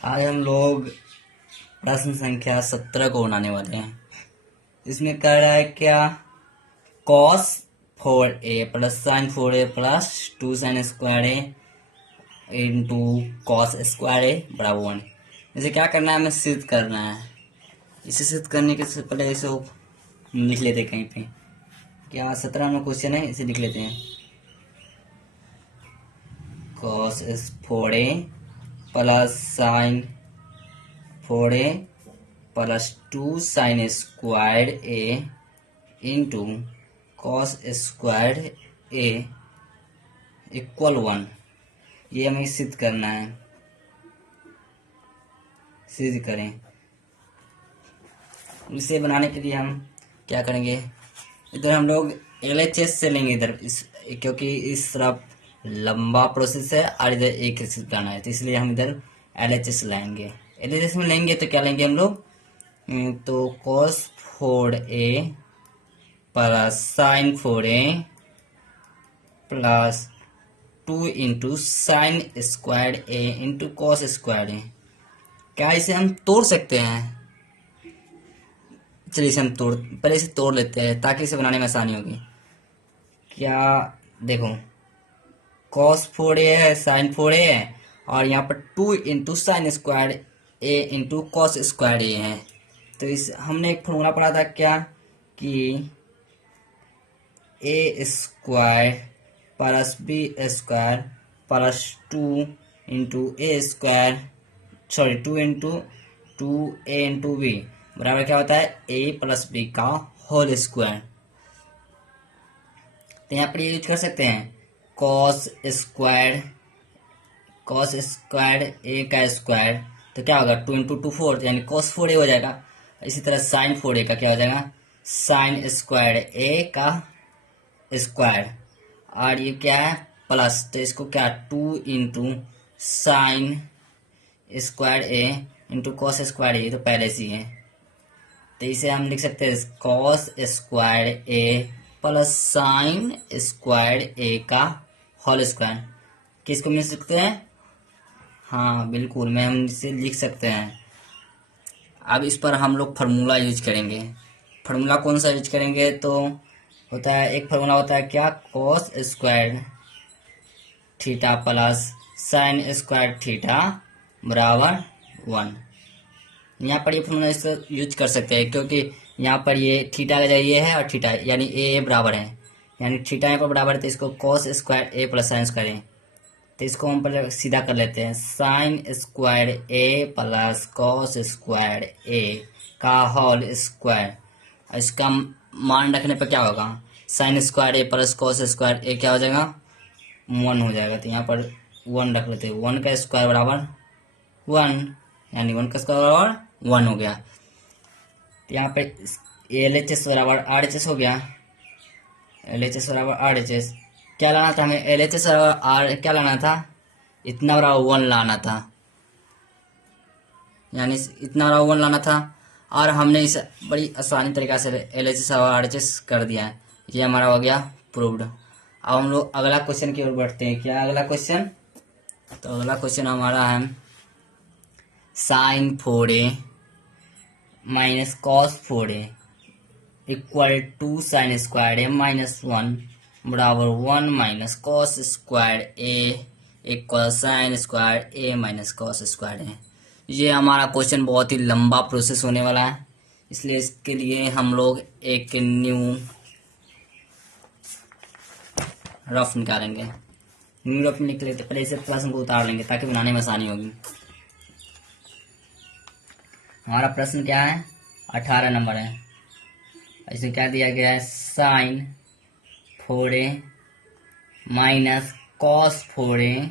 आज हम लोग प्रश्न संख्या 17 को बनाने वाले हैं। इसमें कह रहा है क्या, cos 4a plus sine 4a plus 2 sine square A into cos square A बराबर 1। इसे क्या करना है, हमें सिद्ध करना है। इसे सिद्ध करने के से पहले इसे लिख लेते हैं कहीं पे। क्या 17 नंबर क्वेश्चन है, इसे लिख लेते हैं। cos 4a plus sine 4a plus 2 sine square A into cos square A equal 1। ये हमें सिद्ध करना है। सिद्ध करें। इसे बनाने के लिए हम क्या करेंगे, इधर हम लोग LHS से लेंगे इधर क्योंकि इस तरफ लंबा प्रोसेस है और इधर एक बनाना है, तो इसलिए हम इधर LHS लाएंगे। LHS में लेंगे तो क्या लेंगे हम लोग, तो cos 4a plus sine 4a plus 2 into sine square A into cos square A. क्या इसे हम तोड़ सकते हैं? चलिए इसे हम पहले इसे तोड़ लेते हैं ताकि इसे बनाने में आसानी होगी। क्या देखो, cos 4a है, साइन 4a है और यहाँ पर 2 into sine square A into cos square ए है। तो इस हमने एक फॉर्मूला पढ़ा था क्या, कि A square plus B square plus 2 into A square 2 into 2a into B बराबर क्या होता है, a प्लस बी का होल स्क्वायर। तो यहाँ पर यूज कर सकते हैं कॉस स्क्वायर ए का स्क्वायर, तो क्या होगा 2 इंटू 2 4, यानी कॉस 4a हो जाएगा। इसी तरह साइन 4a का क्या हो जाएगा, साइन स्क्वायर ए का स्क्वायर, और ये क्या है प्लस, तो इसको क्या 2 into sine square A into cos square A, तो पहले से ही है। तो इसे हम लिख सकते हैं कॉस स्क्वायर ए प्लस साइन स्क्वायर ए का होल स्क्वायर। किसको मिल सकते हैं? हाँ बिल्कुल, मैं हम इसे लिख सकते हैं। अब इस पर हम लोग फार्मूला यूज करेंगे। फार्मूला कौन सा यूज करेंगे, तो होता है एक फार्मूला होता है क्या, cos square theta plus sine square theta बराबर 1। यहाँ पर ये फॉर्मूला इस यूज कर सकते हैं क्योंकि यहाँ पर ये थीटा का जगह ये है और थीटा यानी ए बराबर है, यानी थीटा यहाँ पर बराबर है, तो इसको cos square A plus sign square A, तो इसको हम पहले सीधा कर लेते हैं। साइन स्क्वायर ए प्लस कॉस स्क्वायर ए का होल स्क्वायर। इसका मान रखने पर क्या होगा, sign square A plus cos square A क्या हो जाएगा, 1 हो जाएगा। तो यहाँ पर 1 रख लेते हैं। 1 का स्क्वायर बराबर 1, यानी 1 का स्क्वायर बराबर 1 हो गया। तो यहाँ पे LHS बराबर RHS हो गया। LHS बराबर RHS क्या लाना था हमें, LHS बराबर R क्या लाना था, इतना बराबर 1 लाना था, यानी इतना बराबर 1 लाना था। और हमने इसे बड़ी आसानी तरीका से LHS और RHS कर दिया है। ये हमारा हो गया प्रूव्ड। अब हम लोग अगला क्वेश्चन की ओर बढ़ते हैं। क्या अगला क्वेश्चन, तो अगला क्वेश्चन हमारा है sine 4a minus cos 4a equal to sine square A minus 1 बराबर 1 minus cos square A equal sine square A minus cos square A. ये हमारा क्वेश्चन बहुत ही लंबा प्रोसेस होने वाला है, इसलिए इसके लिए हम लोग एक न्यू रफ निकालेंगे। न्यू रफ निकले तो पहले इसे प्रश्न को उतार लेंगे ताकि बनाने में आसानी होगी। हमारा प्रश्न क्या है, 18 नंबर है। इसे क्या दिया गया है, sine 4a minus cos 4a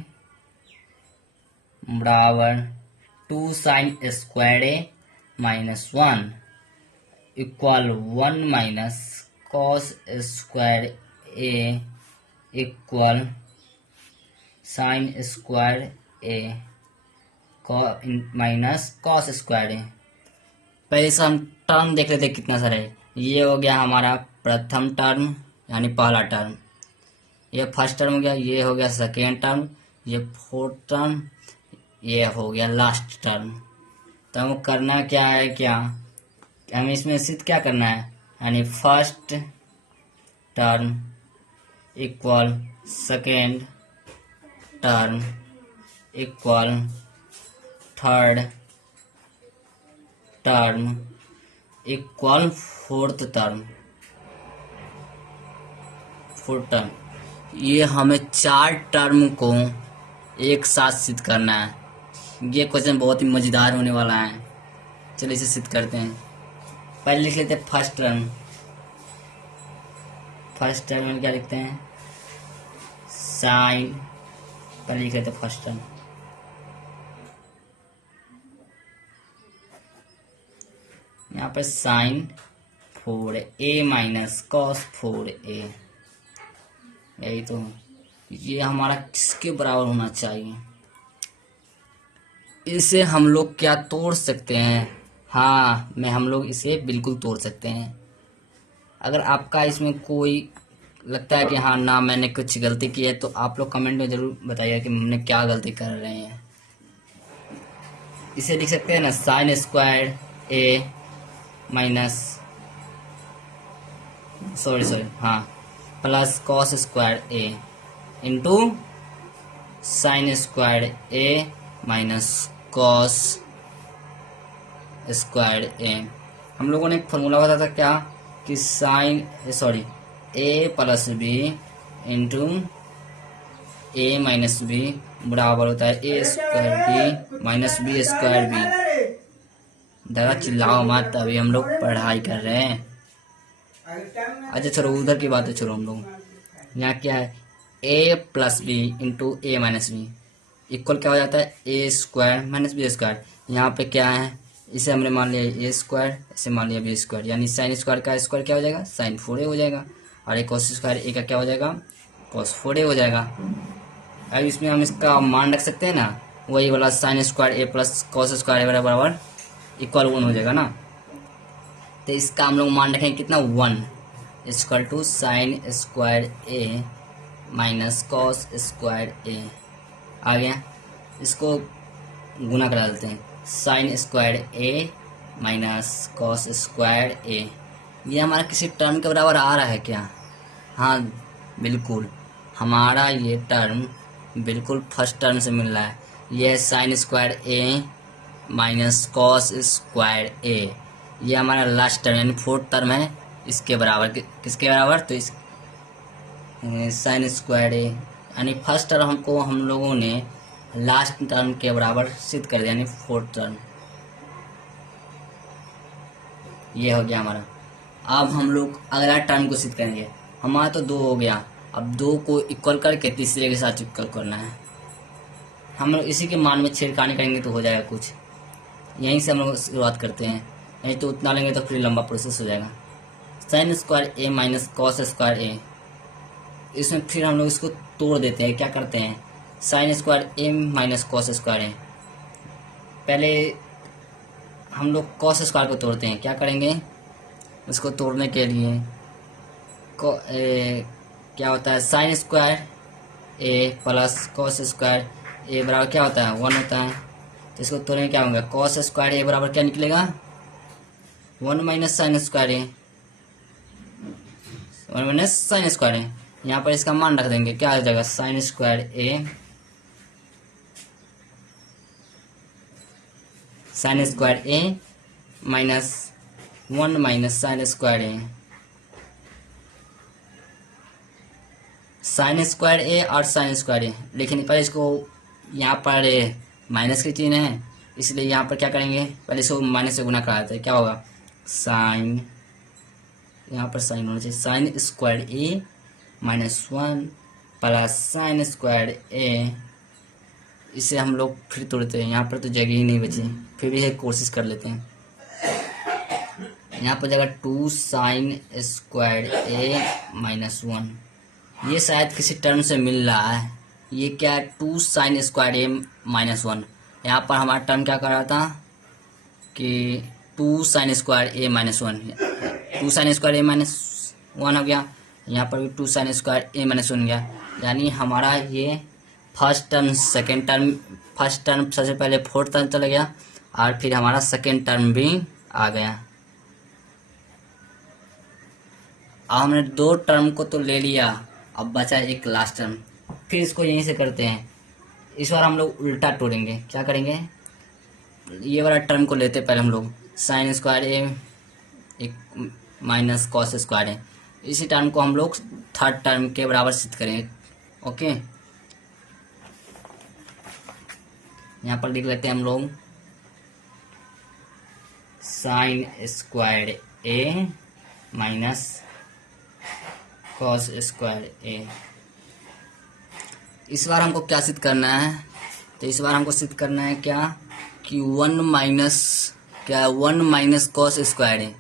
बराबर 2 sine square A minus 1 equal 1 minus cos square A equal sine square A minus cos square A. पहले से हम टर्म देख लेते कितना सारा है। ये हो गया हमारा प्रथम टर्म यानी पहला टर्म, ये फर्स्ट टर्म हो गया, ये हो गया सेकेंड टर्म, ये फोर्थ टर्म, ये हो गया लास्ट टर्म। तो हमें करना क्या है, क्या हमें इसमें सिद्ध क्या करना है, यानी first term equal second term equal third term equal fourth term. ये हमें 4 टर्म को एक साथ सिद्ध करना है। ये क्वेश्चन बहुत ही मजेदार होने वाला है। चलिए इसे सिद्ध करते हैं। पहले लिख लेते हैं फर्स्ट टर्म। फर्स्ट टर्म में क्या लिखते हैं, साइन, पहले लिख लेते हैं फर्स्ट टर्म, यहाँ पर sign 4a minus cos 4a। यही तो, ये हमारा किसके बराबर होना चाहिए। इसे हम लोग क्या तोड़ सकते हैं, हाँ हम लोग इसे बिल्कुल तोड़ सकते हैं। अगर आपका इसमें कोई लगता है कि हाँ ना मैंने कुछ गलती की है, तो आप लोग कमेंट में ज़रूर बताइए कि हमने क्या गलती कर रहे हैं। इसे लिख सकते हैं ना, sine square A minus sorry हाँ plus cos square A into sine square A minus cos square A. हम लोगों ने एक फॉर्मूला बताया था क्या, कि sine A plus B into A minus B बराबर होता है A square B minus B square B. दादा चिल्लाओ मत, अभी हम लोग पढ़ाई कर रहे हैं। अच्छा चलो उधर की बात है, चलो हम लोग यहाँ क्या है, ए plus B into A minus B equal क्या हो जाता है, A square minus B square. यहाँ पे क्या है, इसे हमने मान लिया ए स्क्वायर, इसे मान लिया बी स्क्वायर, यानी साइन स्क्वायर का स्क्वायर क्या हो जाएगा, साइन 4a हो जाएगा, और एक कॉस स्क्वायर ए का क्या हो जाएगा, कॉस 4a हो जाएगा। अब इसमें हम इसका मान रख सकते हैं ना, वही वाला sign square A plus cos square A बराबर इक्वल 1 हो जाएगा ना। तो इसका हम लोग मान रखेंगे कितना, 1 equal to sine square A minus cos square A. आ गया, इसको गुना करा देते हैं, sine square A minus cos square A. ये हमारा किसी टर्म के बराबर आ रहा है क्या, हाँ बिल्कुल, हमारा ये टर्म बिल्कुल फर्स्ट टर्म से मिल रहा है। ये sign square A minus cos square A, ये हमारा लास्ट टर्म यानी फोर्थ टर्म है। इसके बराबर किसके बराबर, तो इस साइन स्क्वायर ए, यानी फर्स्ट टर्म हमको हम लोगों ने लास्ट टर्म के बराबर सिद्ध कर दिया, यानी फोर्थ टर्म। ये हो गया हमारा। अब हम लोग अगला टर्म को सिद्ध करेंगे। हमारा तो 2 हो गया, अब 2 को इक्वल करके तीसरे के साथ इक्वल करना है। हम लोग इसी के मान में छेड़खानी करेंगे तो हो जाएगा कुछ। यहीं से हम लोग शुरुआत करते हैं, नहीं तो उतना लेंगे तो फिर लंबा प्रोसेस हो जाएगा। Sine square A minus cos square ए, इसमें फिर हम लोग इसको तोड़ देते हैं। क्या करते हैं, sine square A minus cos square A, पहले हम लोग कॉस स्क्वायर को तोड़ते हैं। क्या करेंगे, इसको तोड़ने के लिए क्या होता है, sign square A plus cos square A बराबर क्या होता है, 1 होता है। तो इसको तोड़ने क्या होगा, कॉस स्क्वायर ए बराबर क्या निकलेगा, 1 माइनस साइन स्क्वायर ए, 1 माइनस साइन स्क्वायर ए। यहाँ पर इसका मान रख देंगे, क्या हो जाएगा, sine square A sign square A minus 1 minus sine square A, sign square ए और साइन स्क्वायर ए। लेकिन पहले इसको यहाँ पर माइनस की चिन्ह है, इसलिए यहाँ पर क्या करेंगे, पहले इसको माइनस से गुना करा देते हैं। क्या होगा, साइन, यहाँ पर साइन होना चाहिए, sign square A minus 1 plus sign square ए। इसे हम लोग फिर तोड़ते हैं, यहाँ पर तो जगह ही नहीं बची, फिर भी एक कोशिश कर लेते हैं। यहाँ पर जगह 2 साइन स्क्वायर ए माइनस 1, ये शायद किसी टर्म से मिल रहा है। ये क्या है, 2 साइन स्क्वायर ए माइनस 1। यहाँ पर हमारा टर्म क्या कर रहा था कि 2 sine square A minus 1, 2 sine square A minus 1 हो गया। यहाँ पर भी 2 साइन स्क्वायर ए माइनस 1 गया, यानी हमारा ये first term second term, first term सबसे पहले फोर्थ टर्म चला गया और फिर हमारा सेकेंड टर्म भी आ गया। अब हमने दो टर्म को तो ले लिया, अब बचा एक लास्ट टर्म। फिर इसको यहीं से करते हैं, इस बार हम लोग उल्टा तोड़ेंगे। क्या करेंगे, ये वाला टर्म को लेते पहले हम लोग, साइन स्क्वायर ए एक माइनस कॉस स्क्वायर है, इसी टर्म को हम लोग थर्ड टर्म के बराबर सिद्ध करेंगे। ओके, यहाँ पर लिख लेते हैं हम लोग sign square A minus cos square ए। इस बार हमको क्या सिद्ध करना है, तो इस बार हमको सिद्ध करना है क्या कि वन माइनस कॉस स्क्वायर है,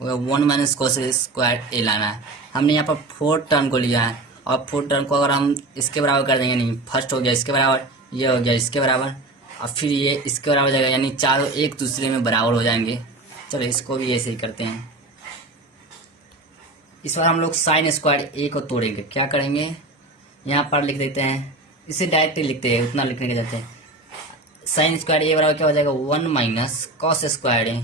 वन माइनस कॉस स्क्वायर ए लाना है। हमने यहाँ पर फोर्थ टर्म को लिया है और फोर्थ टर्म को अगर हम इसके बराबर कर देंगे, नहीं फर्स्ट हो गया इसके बराबर, ये हो गया इसके बराबर और फिर ये इसके बराबर हो जाएगा, यानी चारों एक दूसरे में बराबर हो जाएंगे। चलो इसको भी ऐसे ही करते हैं। इस बार हम लोग साइन स्क्वायर ए को तोड़ेंगे। क्या करेंगे, यहाँ पर लिख देते हैं, इसे डायरेक्टली लिखते हैं, उतना लिखने के जाते हैं। साइन स्क्वायर ए बराबर क्या हो जाएगा, वन माइनस कॉस स्क्वायर ए।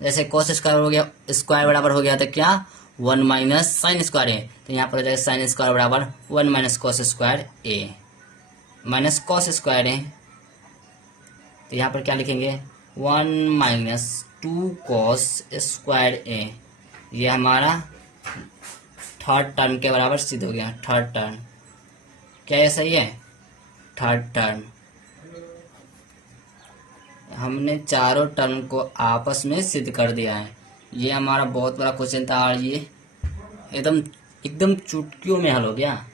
जैसे कॉस स्क्वायर हो गया, स्क्वायर बराबर हो गया तो क्या one minus sine square A, तो यहाँ पर हो जाएगा साइन स्क्वायर बराबर one minus cos square A minus cos square A. तो यहाँ पर क्या लिखेंगे, one minus two cos square A. ये हमारा थर्ड टर्म के बराबर सिद्ध हो गया। थर्ड टर्म क्या ये सही है, थर्ड टर्म। हमने चारों टर्म को आपस में सिद्ध कर दिया है। ये हमारा बहुत बड़ा क्वेश्चन था और ये एकदम चुटकियों में हल हो गया।